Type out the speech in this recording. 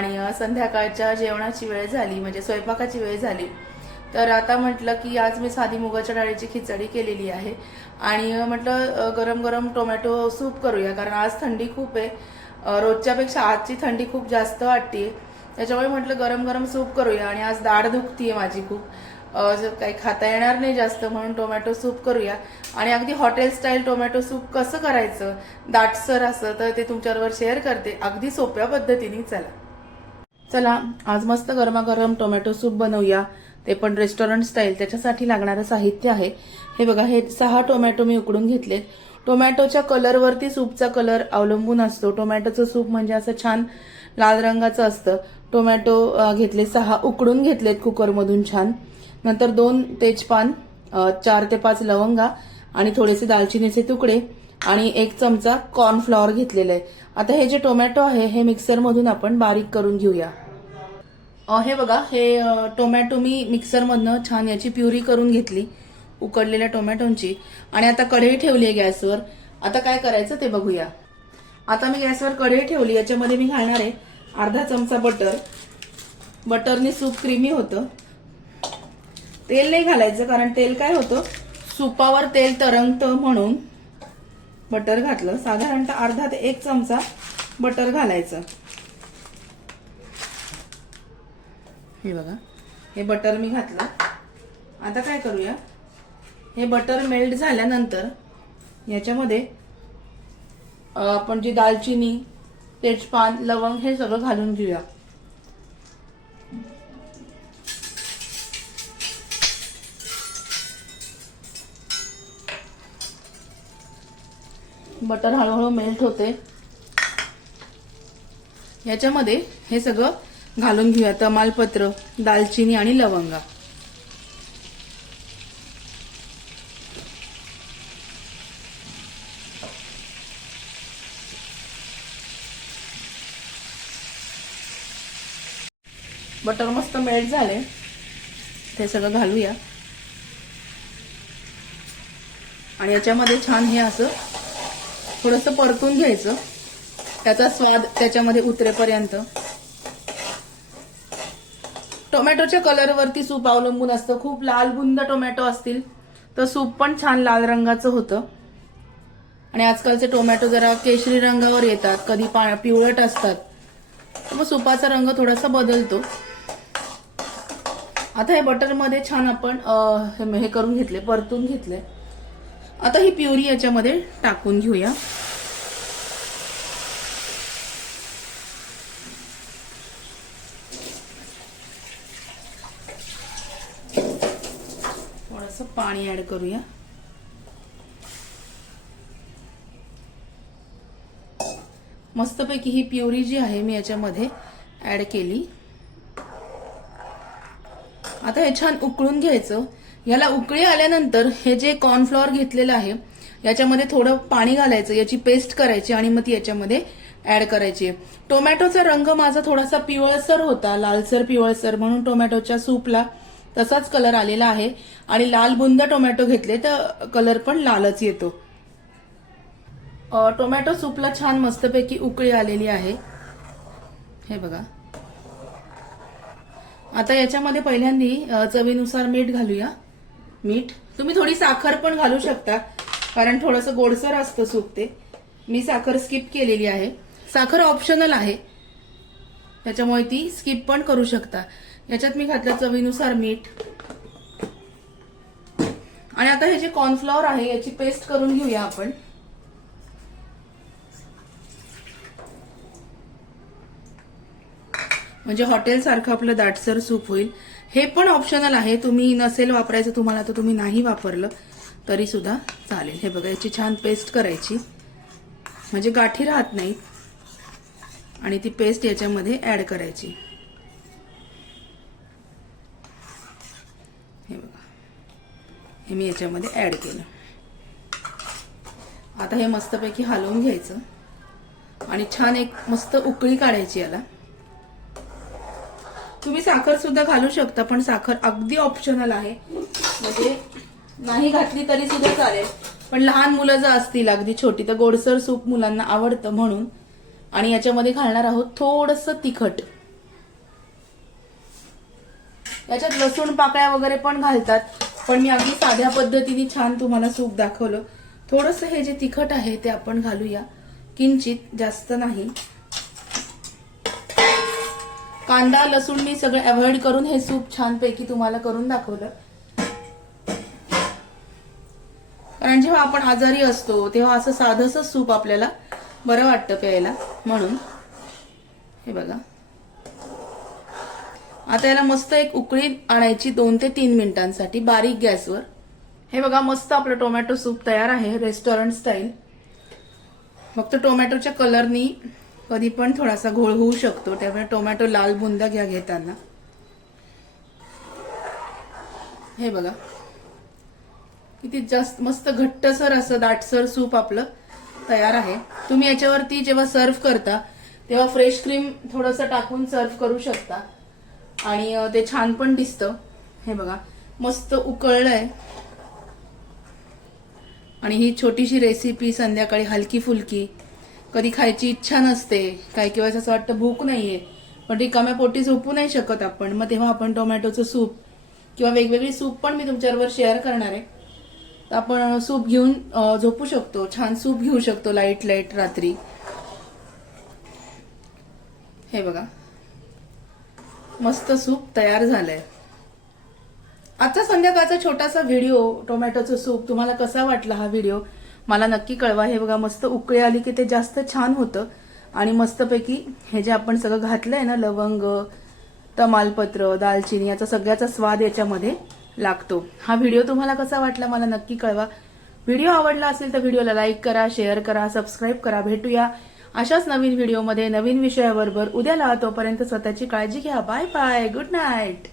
आणि संध्याकाळच्या जेवणाची वेळ झाली म्हणजे स्वयंपाकाची वेळ झाली. तर आता म्हटलं की आज मी साधी मुगाच्या डाळीची खिचडी केलेली आहे. आणि म्हटलं गरम गरम टोमॅटो सूप करूया कारण आज थंडी खूप आहे. रोजच्यापेक्षा आजची थंडी खूप जास्त वाटते त्याच्यामुळे म्हटलं गरम गरम सूप करूया आणि आज दाढ दुखतीये माझी खूप. काही खाता येणार नाही जास्त म्हणून टोमॅटो सूप करूया. आणि अगदी हॉटेल स्टाईल टोमॅटो सूप कसं करायचं? दाटसर असं तर ते तुमच्याबरोबर शेअर करते. अगदी सोप्या पद्धतीने चला. चला आज मस्त गरमागरम टोमॅटो सूप बनवूया. ते पण रेस्टॉरंट स्टाईल त्याच्यासाठी लागणारं साहित्य आहे. हे बघा हे सहा टोमॅटो मी उकडून घेतलेत टोमॅटोच्या कलरवरती सूपचा कलर अवलंबून असतो. टोमॅटोचं सूप म्हणजे असं छान लाल रंगाचं असतं. टोमॅटो घेतले सहा उकडून घेतलेत कुकरमधून छान. नंतर दोन तेजपान चार ते पाच लवंगा आणि थोडेसे दालचिनीचे तुकडे आणि एक चमचा कॉर्नफ्लॉवर घेतलेला आहे. आता हे जे टोमॅटो आहे हे मिक्सरमधून आपण बारीक करून घेऊया. हे बघा हे टोमॅटो मी मिक्सरमधनं छान याची प्युरी करून घेतली उकडलेल्या टोमॅटोंची आणि आता कढई ठेवली आहे गॅसवर. आता काय करायचं ते बघूया. आता मी गॅसवर कढई ठेवली याच्यामध्ये मी घालणार आहे अर्धा चमचा बटर. बटरने सूप क्रीमी होतं. तेल नाही घालायचं कारण तेल काय होतं? सुपावर तेल तरंगतं म्हणून बटर घातलं. साधारणतः अर्धा ते एक चमचा बटर घालायचं. हे बघा. हे बटर मी घातलं. आता काय करूया? हे बटर मेल्ट झाल्यानंतर याच्यामध्ये आपण जी दालचिनी तेजपान लवंग हे सगळं घालून घेऊया. बटर हळूहळू मेल्ट होते. याच्यामध्ये हे सगळं घालून घेऊया तमालपत्र दालचिनी आणि लवंगा. बटर मस्त मेल्ट झाले. ते सगळं घालूया. आणि याच्यामध्ये छान हे असं थोडंसं परतून घ्यायचं. त्याचा स्वाद त्याच्यामध्ये उतरेपर्यंत. टोमॅटोच्या कलरवरती सूप अवलंबून असतं. खूप लाल बुंद टोमॅटो असतील तर सूप पण छान लाल रंगाचं होतं. आणि आजकालचे टोमॅटो जरा केशरी रंगावर येतात कधी पा पिवळट असतात. तर मग सुपाचा रंग थोडासा बदलतो. आता हे बटरमध्ये छान आपण हे करून घेतले परतून घेतले. आता ही प्युरी याच्यामध्ये टाकून घेऊया. थोडंसं पाणी ऍड करूया. मस्तपैकी ही प्युरी जी आहे मी याच्यामध्ये ऍड केली. आता हे छान उकळून घ्यायचं. याला उकळी आल्यानंतर हे जे कॉर्नफ्लॉवर घेतलेलं आहे याच्यामध्ये थोडं पाणी घालायचं याची पेस्ट करायची आणि मग ती याच्यामध्ये ऍड करायची. टोमॅटोचा रंग माझा थोडासा पिवळसर होता लालसर पिवळसर म्हणून टोमॅटोच्या सूपला तसाच कलर आलेला आहे. आणि लाल बुंद टोमॅटो घेतले तर कलर पण लालच येतो. टोमॅटो सूपला छान मस्तपैकी उकळी आलेली आहे. हे बघा. आता याच्यामध्ये पहिल्यांदी चवीनुसार मीठ घालूया. मीठ. तुम्ही थोडी साखर पण घालू शकता कारण थोडंसं गोडसर असतं सूप ते. मी साखर स्किप केलेली आहे. साखर ऑप्शनल आहे. त्याच्यामुळे ती स्किप पण करू शकता. याच्यात मी घातलं चवीनुसार मीठ. आणि आता हे जे कॉर्नफ्लॉवर आहे याची पेस्ट करून घेऊया आपण. म्हणजे हॉटेल सारखं आपलं दाटसर सूप होईल. हे पण ऑप्शनल आहे. तुम्ही नसेल वापरायचं तुम्हाला तर तुम्ही नाही वापरलं तरी सुद्धा चालेल. हे बघा याची छान पेस्ट करायची. म्हणजे गाठी राहत नाहीत. आणि ती पेस्ट याच्यामध्ये ऍड करायची हे बघा हे मी याच्यामध्ये ऍड केलं. आता हे मस्तपैकी हलवून घ्यायचं. आणि छान एक मस्त उकळी काढायची याला. तुम्ही साखर सुद्धा घालू शकता पण साखर अगदी ऑप्शनल आहे. म्हणजे नाही घातली तरी सुद्धा चालेल. पण लहान मुलं जर असतील अगदी छोटी तर गोडसर सूप मुलांना आवडतं म्हणून. आणि याच्यामध्ये घालणार आहोत थोडंसं तिखट. याच्यात लसूण पाकळ्या वगैरे पण घालतात. पण मी अगदी साध्या पद्धतीने छान तुम्हाला सूप दाखवलं. थोडंसं हे जे तिखट आहे ते आपण घालूया. किंचित जास्त नाही. कांदा लसूण मी सगळं अवॉइड करून हे सूप छानपैकी तुम्हाला करून दाखवलं. कारण जेव्हा आपण आजारी असतो तेव्हा असं साधंच सूप आपल्याला बरं वाटतं प्यायला. म्हणून हे बघा. आता याला मस्त एक उकळी आणायची दोन ते तीन मिनिटांसाठी बारीक गॅसवर. हे बघा मस्त आपलं टोमॅटो सूप तयार आहे रेस्टॉरंट स्टाईल. फक्त टोमॅटोच्या कलरनी कधी पण थोडासा घोळ होऊ शकतो त्यामुळे टोमॅटो लाल बुंदा घ्या घेताना. हे बघा. किती जास्त मस्त घट्टसर असं दाटसर सूप आपलं तयार आहे. तुम्ही याच्यावरती जेव्हा सर्व्ह करता तेव्हा फ्रेश क्रीम थोडंसं टाकून सर्व्ह करू शकता. आणि ते छान पण दिसतं. हे बघा मस्त उकळलंय. आणि ही छोटीशी रेसिपी संध्याकाळी हलकी फुलकी. कधी खायची इच्छा नसते. काही किंवा असं वाटतं भूक नाहीये. पण रिकाम्या पोटी झोपू नाही शकत आपण. मग तेव्हा आपण टोमॅटोचं सूप किंवा वेगवेगळी सूप पण मी तुमच्याबरोबर शेअर करणार आहे. तर आपण सूप घेऊन झोपू शकतो. छान सूप घेऊ शकतो लाइट लाइट रात्री. हे बघा. मस्त सूप तयार झालंय. आजचा संध्याकाळचा छोटासा व्हिडिओ टोमॅटोचं सूप तुम्हाला कसा वाटला हा व्हिडिओ मला नक्की कळवा. हे बघा मस्त उकळी आली की ते जास्त छान होतं. आणि मस्तपैकी हे जे आपण सगळं घातलंय ना लवंग तमालपत्र दालचिनी याचा सगळ्याचा स्वाद याच्यामध्ये लागतो. हा व्हिडिओ तुम्हाला कसा वाटला मला नक्की कळवा. व्हिडिओ आवडला असेल तर व्हिडिओला लाईक करा शेअर करा सबस्क्राईब करा. भेटूया. अशाच नवीन व्हिडिओमध्ये नवीन विषयाबरोबर उद्याला तोपर्यंत स्वतःची काळजी घ्या. Bye bye. Good night.